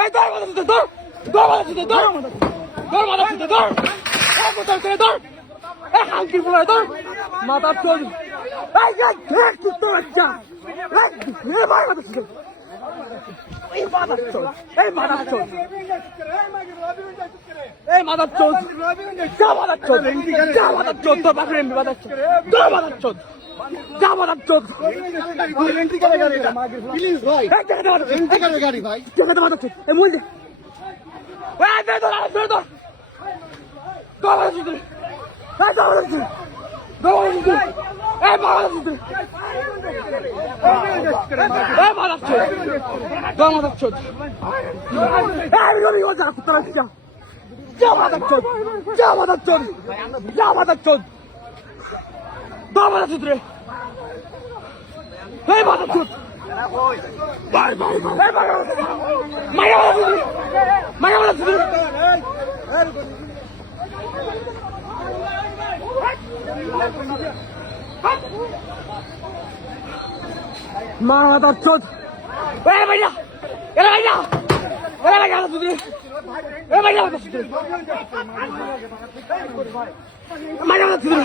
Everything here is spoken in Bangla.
এই দর মাথা ছুটে দর দর মাথা ছুটে দর দর মাথা ছুটে দর এই কোথায় করে দর এই হাঙ্কির বলে দর মাথা চল এই দেখ তুই তো আচ্ছা এই মার মাথা ছুটে এই মাথা চল এই মাথা চল এই মাথা চল যা মাথা চল যা মাথা চল তোর বাপের এমবি মাথা চল তোর মাথা চল যা মাথা চল এন্ট্রি করে গাড়ি এটা প্লিজ ভাই এই জায়গাতে মাথা চল এন্ট্রি করে গাড়ি ভাই জায়গাতে মাথা চল এই মুল দে ওই দে তোর তোর তোর তোর মাথা চল এই তোর মাথা চল তোর মাথা চল এই মাথা চল এই মাথা চল তোর মাথা চল এই রবি ও যা তোর যা যা মাথা চল যা মাথা চল যা মাথা চল তোর মাথা চল রে এই মাথা চল বাই বাই বাই মায়া মাথা চল মায়া মাথা চল মাথা চল এই ভাইয়া এরা ভাইয়া এরা ভাইয়া তুই এ ভাইয়া মায়া মাথা চল